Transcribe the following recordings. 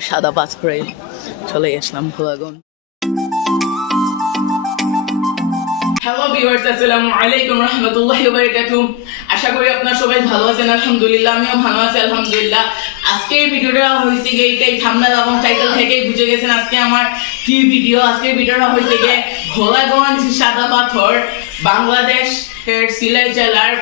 আমরা সাদা পাথরে চলে আসলাম ভোলাগঞ্জ। হ্যালো আলাইকুম আশা করি সবাই ভালো আছেন, আলহামদুলিল্লাহ, আমিও ভালো আছি, আলহামদুলিল্লাহ। আজকে এই ভিডিওটা হয়েছে গিয়ে এইটাই থাম্বনেল এবং টাইটেল থেকেই বুঝে গেছেন আজকে আমার কি ভিডিও। আজকে ভিডিওটা হয়েছে গিয়ে ভোলাগঞ্জ সাদা পাথর বাংলাদেশ সিলেট জেলার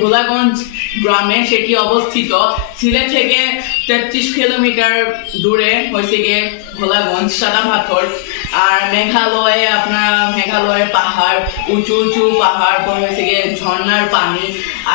ভোলাগঞ্জ গ্রামে সেটি অবস্থিত। সিলেট থেকে তেত্রিশ কিলোমিটার দূরে হয়েছে গিয়ে ভোলাগঞ্জ সাদা পাথর। আর মেঘালয়ে আপনার মেঘালয়ের পাহাড়, উঁচু উঁচু পাহাড়, পর হয়েছে গিয়ে ঝর্নার পানি।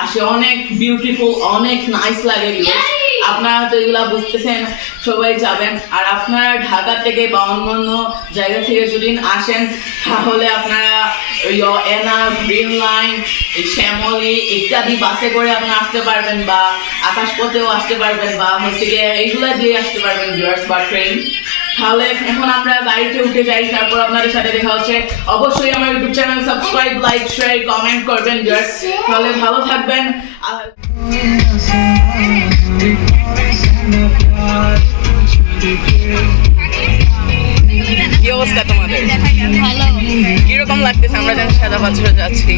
আসে অনেক বিউটিফুল অনেক নাইস লাগে। আপনারা তো এগুলা বুঝতেছেন, সবাই যাবেন। আর আপনারা ঢাকা থেকে বা অন্যান্য জায়গা থেকে যদি আসেন, তাহলে আপনারা ওই এনা গ্রিন লাইন শ্যামলি ইত্যাদি বাসে করে আপনারা আসতে পারবেন বা আকাশপথেও আসতে পারবেন বা হচ্ছে গিয়ে এইগুলা দিয়ে আসতে পারবেন ভিউয়ার্স বা ট্রেন তাহলে এখন আমরা গাড়িতে উঠে যাই, তারপর আপনাদের সাথে দেখা হচ্ছে। অবশ্যই আমার YouTube channel subscribe like share comment করবেন ভিউয়ার্স তাহলে ভালো থাকবেন। কি অবস্থা তোমাদের? কীরকম লাগতেছে? আমরা যেন সাদা পাথরে যাচ্ছি।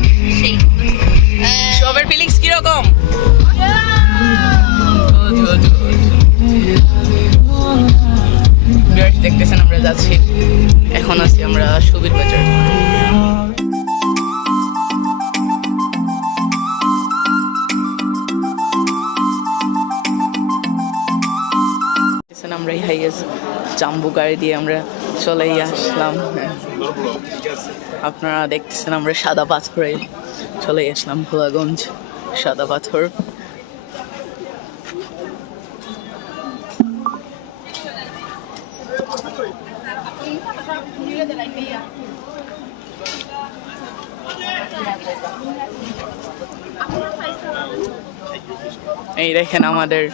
সবের ফিলিংস কীরকম? দেখতেছেন, আমরা যাচ্ছি। এখন আছি আমরা সুবির বাজার। জাম্বু গাড়ি দিয়ে আমরা চলেই আসলাম। আপনারা দেখতেছেন আমরা সাদা পাথরে চলে আসলাম ভোলাগঞ্জ, সাদা পাথর। এই দেখেন আমাদের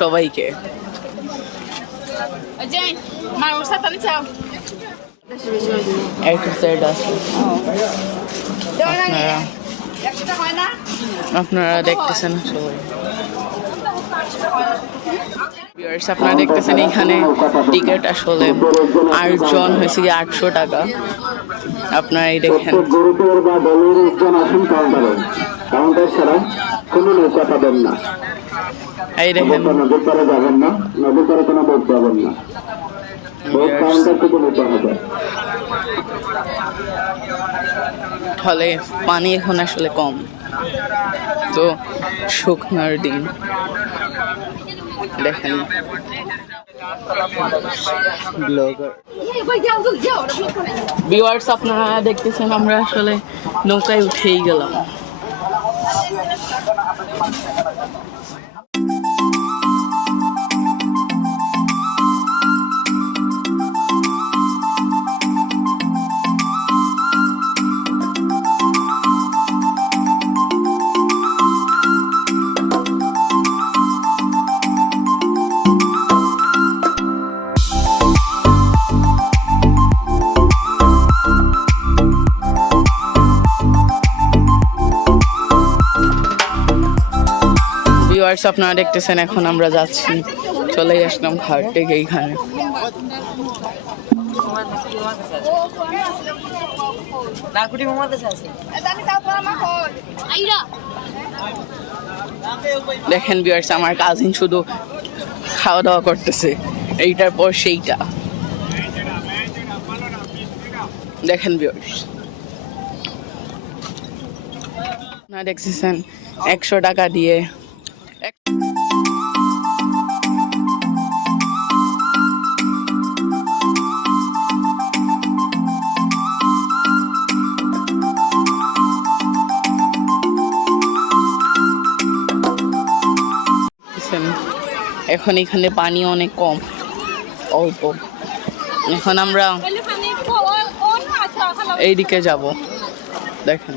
সবাইকে। Maru, sa tali চাও একটা সাইড আছে আপনারা আপনারা দেখতেছেন। সবাই আপনারা দেখতেছেন এখানে টিকিট আসলে আটজন হয়েছে কি আটশো টাকা। আপনারা এই দেখেন। গুরুতর বা দলের একজন আসুন কাউন্টারে। কাউন্টার ছাড়া কোনো নৌকা পাবেন না। এই দেখেন। যাবেন না। কোনো যাবেন না। বোট কাউন্টার থেকে নিতে হবে ফলে পানি এখন আসলে কম। তো শুকনার দিন। দেখেন। ভিউয়ার্স আপনারা দেখতেছেন আমরা আসলে নৌকায় উঠেই গেলাম। ভিউয়ার্স আপনারা দেখতেছেন এখন আমরা যাচ্ছি। চলে আসলাম ঘাট থেকে এইখানে। দেখেন ভিউয়ার্স আমার কাজিন শুধু খাওয়া দাওয়া করতেছে। এইটার পর সেইটা। দেখেন ভিউয়ার্স না দেখতেছেন একশো টাকা দিয়ে এখন এখানে পানি অনেক কম অল্প। এখন আমরা এইদিকে যাব। দেখেন।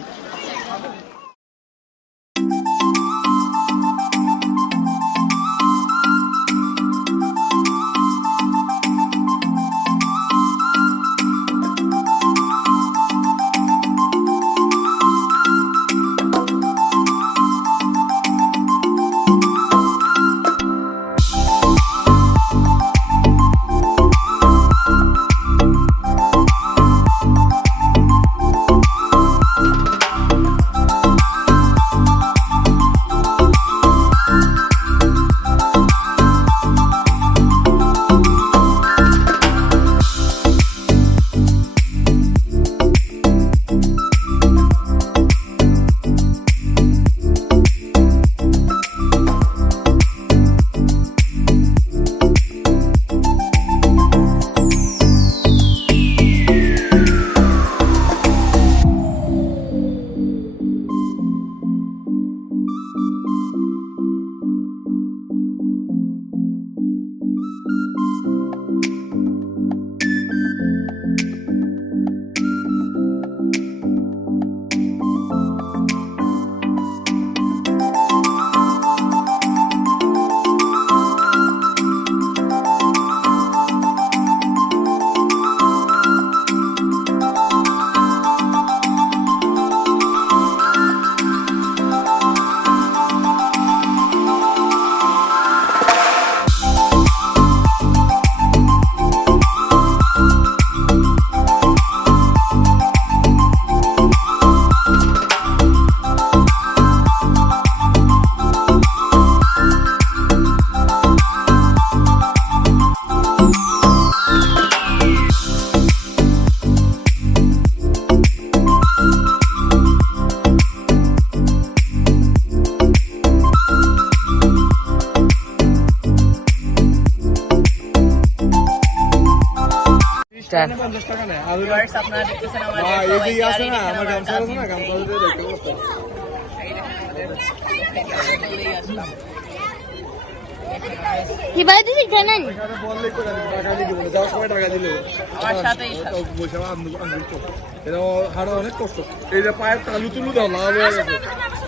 হাড়ে অনেক কষ্ট। এই যে পায়ের তালু তুলু দাও লাল হয়ে গেছে।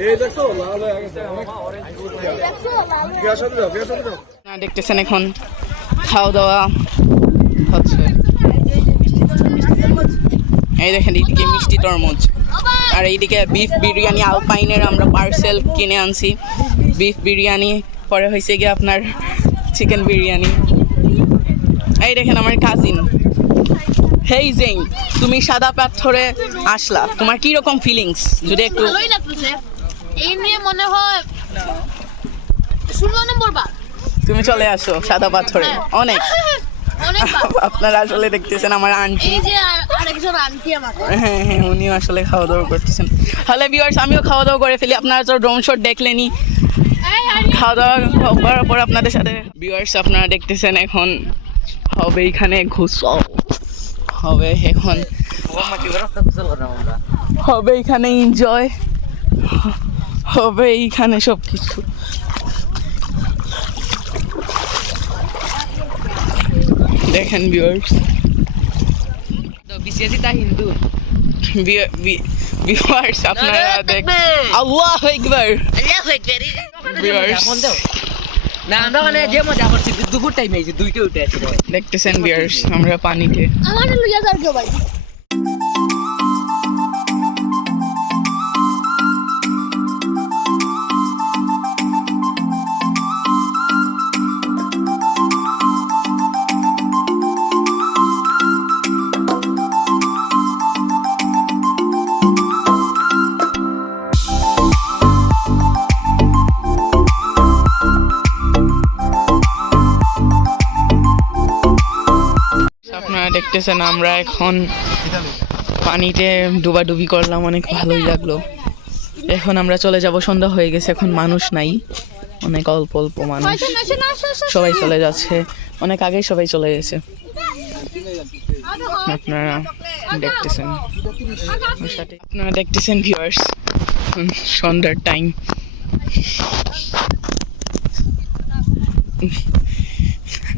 এই দেখছ লাল হয়ে গেছে দেখতেছেন এখন খাওয়া দাওয়া হচ্ছে। এই দেখেন এইদিকে মিষ্টি তরমুজ। আর এইদিকে বিফ বিরিয়ানি আলপাইনের আমরা পার্সেল কিনে আনছি। বিফ বিরিয়ানি পরে হয়েছে গিয়ে আপনার চিকেন বিরিয়ানি। এই দেখেন আমার কাজিন হেই জেং তুমি সাদা পাথরে আসলা। তোমার কি রকম ফিলিংস যদি একটু ভালোই লাগতেছে। এই নিয়ে মনে হয় ষোলো নম্বর বার। তুমি চলে আসো সাদা পাথরে। অনেক অনেক। আপনারা আসলে দেখতেছেন আমার আন্টি এই যে আর- আরেকজন আন্টি আমাকে। হ্যাঁ হ্যাঁ উনিও আসলে খাওয়া দাওয়া করতেছেন। তাহলে ভিউয়ার্স আমিও খাওয়া দাওয়া করে ফেলি। আপনারা তো ড্রোন শট দেখলেনি খাওয়া দাওয়া করার পর আপনাদের সাথে। ভিউয়ার্স আপনারা দেখতেছেন এখন হবে এখানে ঘুষাও হবে এখন হবে এখানে এনজয় হবে এইখানে সব কিছু দেখেন ভিউয়ার্স বিসিএসি তা হিন্দু। ভিউয়ার্স আপনারা দেখ আল্লাহ একবার ভিউয়ার্স না আমরা মানে যে মজা করছি দুপুর টাইমে এই যে দুইটা উঠে আছে দেখতেছেন ভিউয়ার্স আমরা পানিতে। আমার লইয়া যাও ভাই। দেখতেছেন আমরা এখন পানিতে ডুবাডুবি করলাম অনেক ভালোই লাগল। এখন আমরা চলে যাব সন্ধ্যা হয়ে গেছে এখন মানুষ নাই অনেক অল্প অল্প মানুষ। সবাই চলে যাচ্ছে অনেক আগেই সবাই চলে গেছে। আপনারা দেখতেছেন। আপনারা দেখতেছেন ভিউয়ার্স সন্ধ্যার টাইম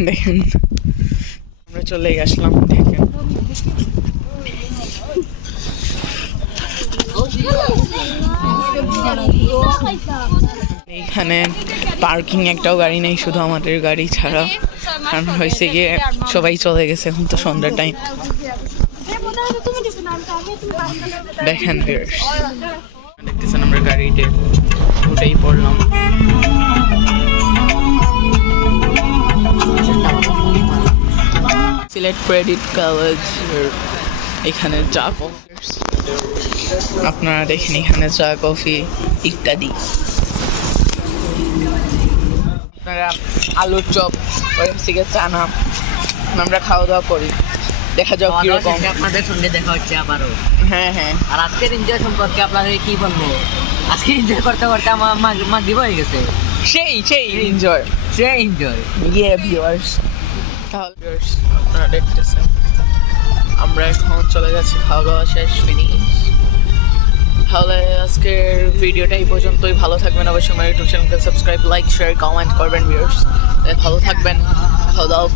দেখেন। আমরা চলে আসলাম দেখেন এইখানে পার্কিং একটাও গাড়ি নেই, শুধু আমাদের গাড়ি ছাড়া। কারণ হয়েছে গিয়ে সবাই চলে গেছে, এখন তো সন্ধ্যার টাইম দেখেন। দেখতেছেন আমরা গাড়িতে উঠেই পড়লাম। সিলেট ক্রেডিট কলেজ এখানে চা কফি আপনারা দেখেন এখানে চা কফি ইত্যাদি। আপনারা আলুর চপ গিয়ে চানা আমরা খাওয়া দাওয়া করি। দেখা যাক কীরকম। আপনাদের সঙ্গে দেখা হচ্ছে আবারও। হ্যাঁ হ্যাঁ। আর আজকের এনজয় সম্পর্কে আপনাদের কি বলব? আজকে এনজয় করতে করতে আমার মাগরিব হয়ে গেছে। সেই সেই এনজয় সেই এনজয় ইয়ে ভিউয়ার্স আপনারা দেখতেছেন। আমরা এখন চলে যাচ্ছি খাওয়া দাওয়া শেষ ফিনিশ। তাহলে আজকের ভিডিওটা এই পর্যন্তই। ভালো থাকবেন অবশ্যই আমার ইউটিউব চ্যানেলকে সাবস্ক্রাইব লাইক শেয়ার কমেন্ট করবেন ভিউয়ার্স ভালো থাকবেন। খাওয়া দাওয়া